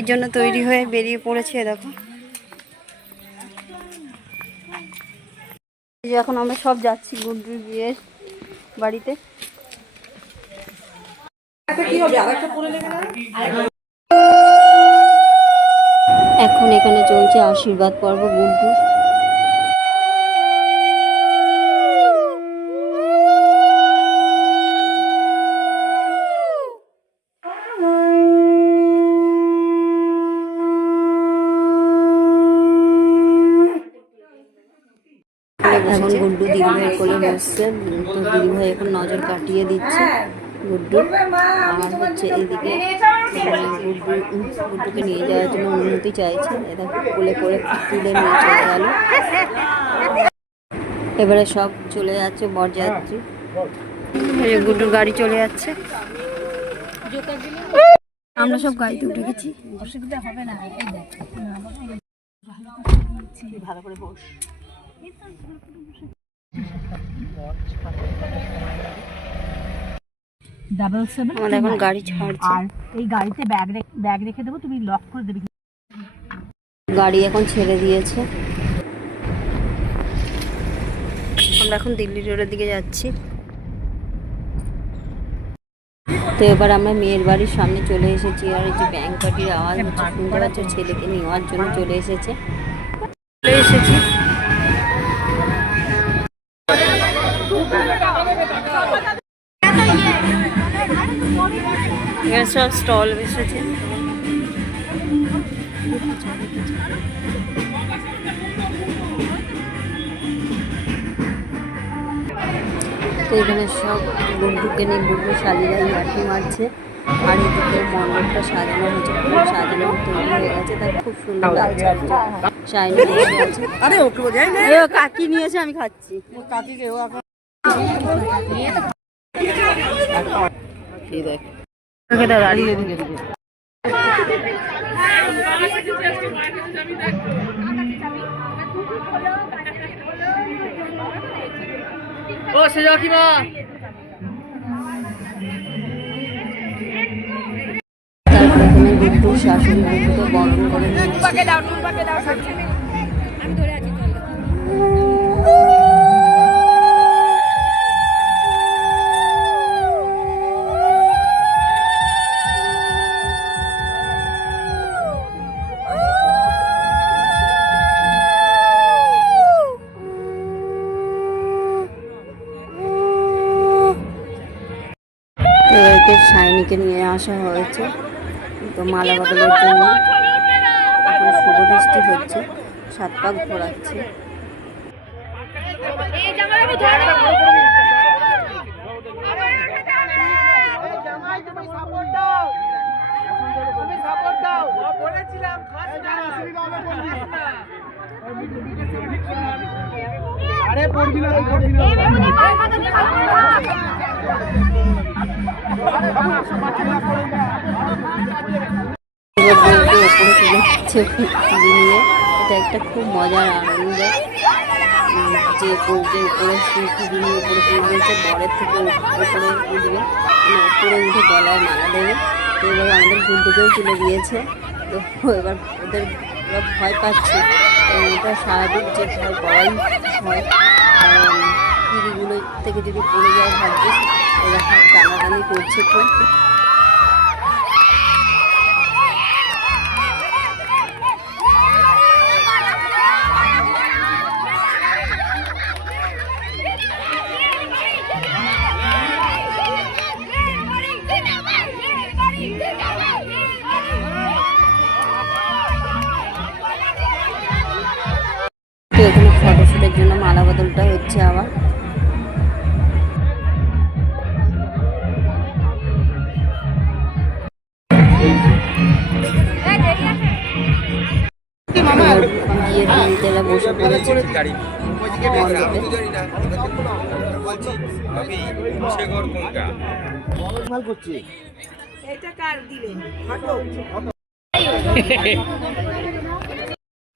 এর জন্য তৈরি হয়ে বেরিয়ে পড়েছে দেখো। এখন আমরা সব যাচ্ছি গুড্ডুর গিয়ে বাড়িতে। এখন এখানে চলছে আশীর্বাদ পর্ব গুড্ডু। এখন গুড্ডু দিদিভাইয়ের কোলে বসছে তো দিদিভাই এখন নজর কাটিয়ে দিচ্ছে গুড্ডু। আর হচ্ছে এইদিকে গুড্ডু গুড্ডুকে নিয়ে যাওয়ার জন্য অনুমতি চাইছে। এটা কোলে করে তুলে নিয়ে চলে গেল। এবারে সব চলে যাচ্ছে বরযাত্রী। এই গুড্ডুর গাড়ি চলে যাচ্ছে। আমরা সব গাড়িতে উঠে গেছি। অসুবিধা হবে না ভালো করে বস। ডাবল সেভেন আমাদের এখন গাড়ি ছাড়ছে। আর এই গাড়িতে ব্যাগ ব্যাগ রেখে দেবো তুমি লক করে দেবে। গাড়ি এখন ছেড়ে দিয়েছে। আমরা এখন দিল্লি রোডের দিকে যাচ্ছি। তো এবার আমরা মেয়ের বাড়ির সামনে চলে এসেছি আর এই যে ব্যাংক পার্টির আওয়াজ হচ্ছে শুনতে পাচ্ছ ছেলেকে নেওয়ার জন্য চলে এসেছে। চলে এসেছি। এখানে সব স্টল বসেছে। তো এখানে সব বন্ধুকে নিয়ে বন্ধু শালিরা ইয়ার্কি মারছে। আর এদিকে মণ্ডপটা সাজানো হয়েছে খুব সাজানো তৈরি হয়ে গেছে। তার খুব সুন্দর লাগছে। আরে কাকি নিয়েছে আমি খাচ্ছি। এখন দেখ। ও সে কাকিমা শাশুড়ি গুড্ডুকে বরণ করে শাইনিকে নিয়ে আসা হয়েছে। তো মালা বদলের জন্য এখন শুভ দৃষ্টি হচ্ছে সাত পাক ঘোরাচ্ছে। আরে পড়বি না পড়বি না। নিয়ে এটা একটা খুব মজার আনন্দ যে বউকে থেকে উপরে উঠবে আমাদের গুড্ডুকেও তুলে দিয়েছে তো এবার ওদের ভয় পাচ্ছে এটা স্বাভাবিক যে ভয় পাওয়াই হয় পিড়িগুলো থেকে যদি পড়ে যায় ভাগ্যিস ওরা হাত টানাটানি করছে তো তো এখানে জন্য মালা বদলটা হচ্ছে আবার। বসে পড়েছে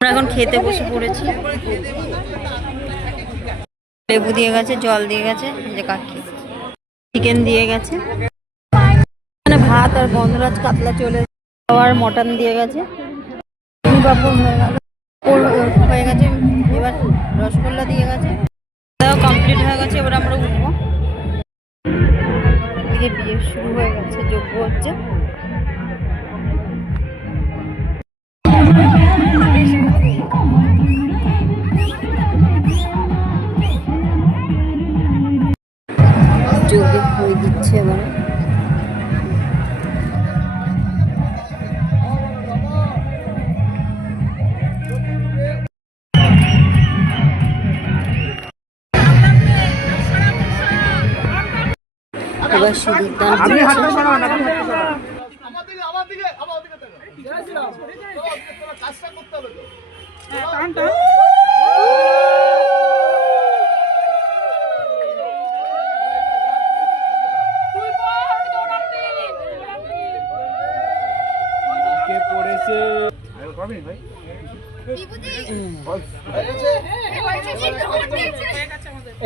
আমরা এখন খেতে বসে পড়েছি। লেবু দিয়ে গেছে জল দিয়ে গেছে এই যে কাকি। চিকেন দিয়ে গেছে। এখানে ভাত আর গন্ধরাজ কাতলা চলে আবার মটন দিয়ে গেছে। হয়ে গেছে, এবার রসগোল্লা দিয়ে গেছে। কমপ্লিট হয়ে গেছে, এবার আমরা উঠবো। বিয়ে শুরু হয়ে গেছে, যোগ্য হচ্ছে। কে পড়েছে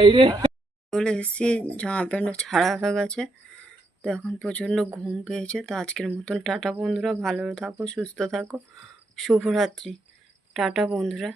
এই রে। চলে এসেছি, জামা প্যান্টও ছাড়া হয়ে গেছে। তো এখন প্রচণ্ড ঘুম পেয়েছে। তো আজকের মতন টাটা বন্ধুরা, ভালো থাকো, সুস্থ থাকো। শুভরাত্রি। টাটা বন্ধুরা।